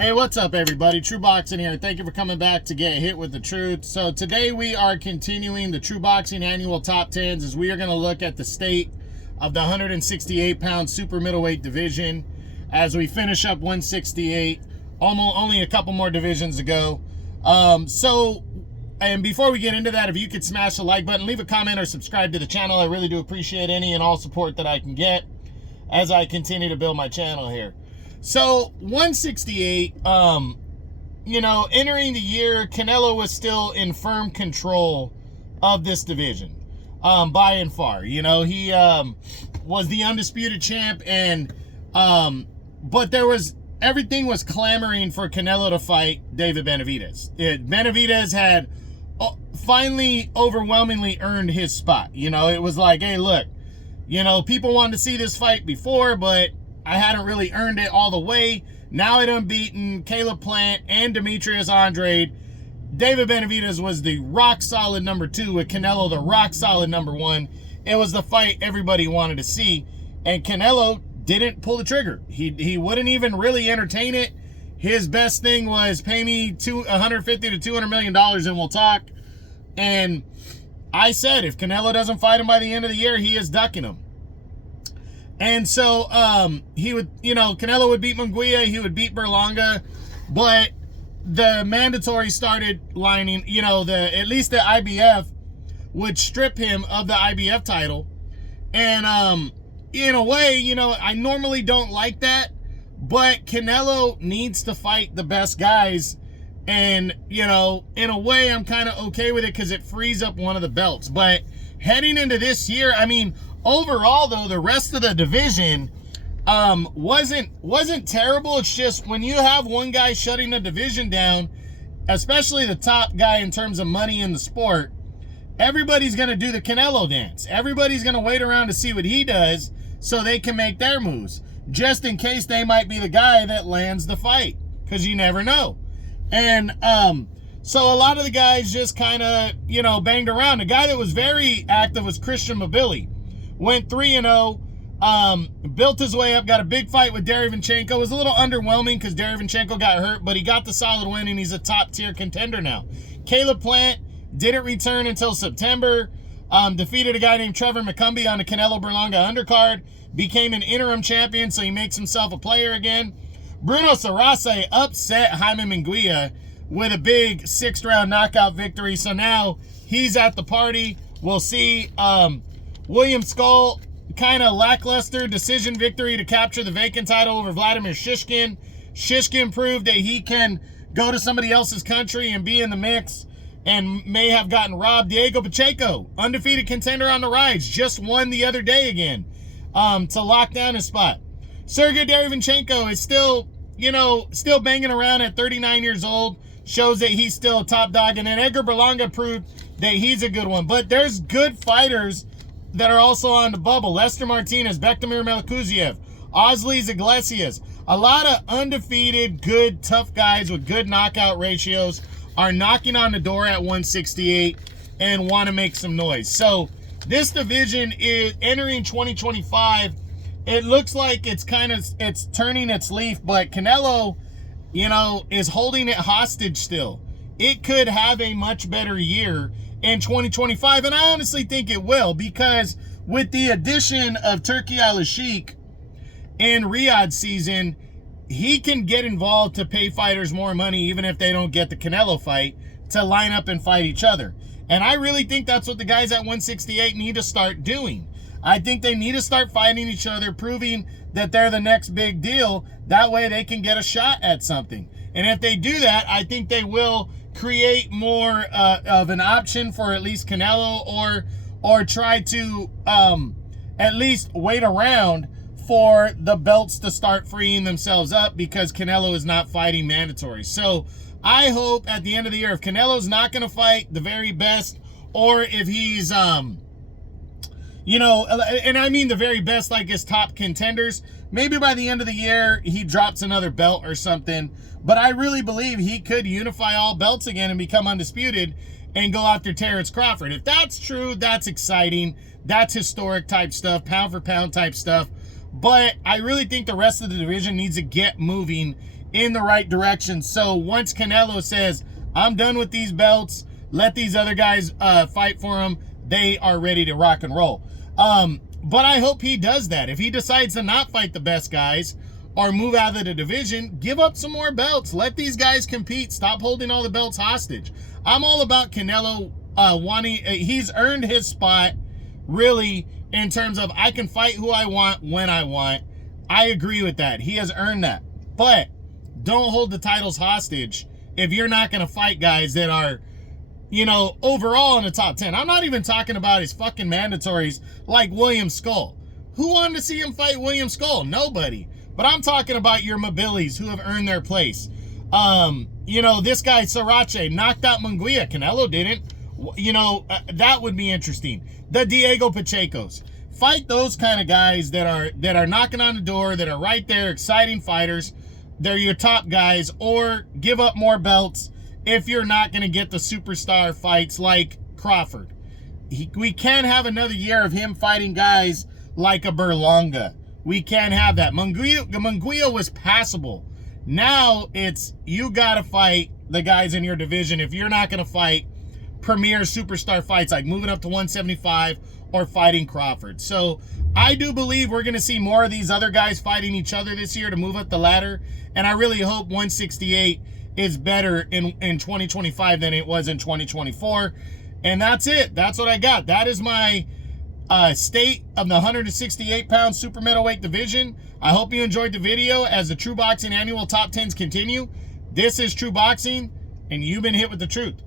Hey, what's up, everybody? True Boxing here. Thank you for coming back to get hit with the truth. So today we are continuing the True Boxing annual top 10s as we are going to look at the state of the 168-pound super middleweight division as we finish up 168. Only a couple more divisions to go. And before we get into that, if you could smash the like button, leave a comment, or subscribe to the channel. I really do appreciate any and all support that I can get as I continue to build my channel here. So 168, entering the year, Canelo was still in firm control of this division, by and far. He was the undisputed champ, and but everything was clamoring for Canelo to fight David Benavidez. Benavidez had finally overwhelmingly earned his spot. It was like, hey, look, people wanted to see this fight before, but I hadn't really earned it all the way. Now at unbeaten, Caleb Plant and Demetrius Andrade, David Benavidez was the rock-solid number 2 with Canelo the rock-solid number 1. It was the fight everybody wanted to see, and Canelo didn't pull the trigger. He wouldn't even really entertain it. His best thing was pay me $150 to $200 million and we'll talk. And I said, if Canelo doesn't fight him by the end of the year, he is ducking him. And so Canelo would beat Munguia, he would beat Berlanga, but the mandatory started lining, at least the IBF would strip him of the IBF title. And in a way, I normally don't like that, but Canelo needs to fight the best guys. And, in a way, I'm kind of okay with it because it frees up one of the belts. But heading into this year, overall, though, the rest of the division wasn't terrible. It's just when you have one guy shutting the division down, especially the top guy in terms of money in the sport, everybody's going to do the Canelo dance. Everybody's going to wait around to see what he does so they can make their moves, just in case they might be the guy that lands the fight, because you never know. And so a lot of the guys just kind of, banged around. The guy that was very active was Christian Mabili. Went 3-0, built his way up, got a big fight with Derevyanchenko. It was a little underwhelming because Derevyanchenko got hurt, but he got the solid win, and he's a top-tier contender now. Caleb Plant didn't return until September, defeated a guy named Trevor McCumbee on the Canelo Berlanga undercard, became an interim champion, so he makes himself a player again. Bruno Sarase upset Jaime Munguia with a big 6th-round knockout victory, so now he's at the party. We'll see. William Skull, kind of lackluster decision victory to capture the vacant title over Vladimir Shishkin. Shishkin proved that he can go to somebody else's country and be in the mix, and may have gotten robbed. Diego Pacheco, undefeated contender on the rise, just won the other day again to lock down his spot. Sergey Derevyanchenko is still banging around at 39 years old, shows that he's still a top dog. And then Edgar Berlanga proved that he's a good one. But there's good fighters that are also on the bubble. Lester Martinez, Bektamir Melikuziev, Osleys Iglesias. A lot of undefeated, good, tough guys with good knockout ratios are knocking on the door at 168 and want to make some noise. So this division is entering 2025. It looks like it's turning its leaf, but Canelo, is holding it hostage still. It could have a much better year in 2025, and I honestly think it will, because with the addition of Turki Al-Sheikh in Riyadh season, he can get involved to pay fighters more money, even if they don't get the Canelo fight, to line up and fight each other. And I really think that's what the guys at 168 need to start doing. I think they need to start fighting each other, proving that they're the next big deal. That way they can get a shot at something. And if they do that, I think they will create more of an option for at least Canelo, or try to at least wait around for the belts to start freeing themselves up, because Canelo is not fighting mandatory. So I hope at the end of the year, if Canelo's not going to fight the very best, or if he's and I mean the very best, like his top contenders, maybe by the end of the year he drops another belt or something. But I really believe he could unify all belts again and become undisputed and go after Terrence Crawford. If that's true, that's exciting. That's historic type stuff, pound for pound type stuff. But I really think the rest of the division needs to get moving in the right direction. So once Canelo says, I'm done with these belts, let these other guys fight for them, they are ready to rock and roll. But I hope he does that. If he decides to not fight the best guys or move out of the division, give up some more belts. Let these guys compete. Stop holding all the belts hostage. I'm all about Canelo he's earned his spot, really, in terms of I can fight who I want when I want. I agree with that. He has earned that. But don't hold the titles hostage if you're not going to fight guys that are, you know, overall in the top 10. I'm not even talking about his fucking mandatories like William Skull. Who wanted to see him fight William Skull? Nobody. But I'm talking about your Mobilies who have earned their place. You know, this guy Sarache knocked out Munguia. Canelo didn't. You know, that would be interesting. The Diego Pachecos. Fight those kind of guys that are knocking on the door, that are right there, exciting fighters. They're your top guys, or give up more belts if you're not going to get the superstar fights like Crawford. We can't have another year of him fighting guys like a Berlanga. We can't have that. Munguia was passable. Now it's you got to fight the guys in your division if you're not going to fight premier superstar fights like moving up to 175 or fighting Crawford. So I do believe we're going to see more of these other guys fighting each other this year to move up the ladder. And I really hope 168 is better in 2025 than it was in 2024. And that's it. That's what I got. That is my state of the 168-pound super middleweight division. I hope you enjoyed the video as the True Boxing annual top 10s continue. This is True Boxing, and you've been hit with the truth.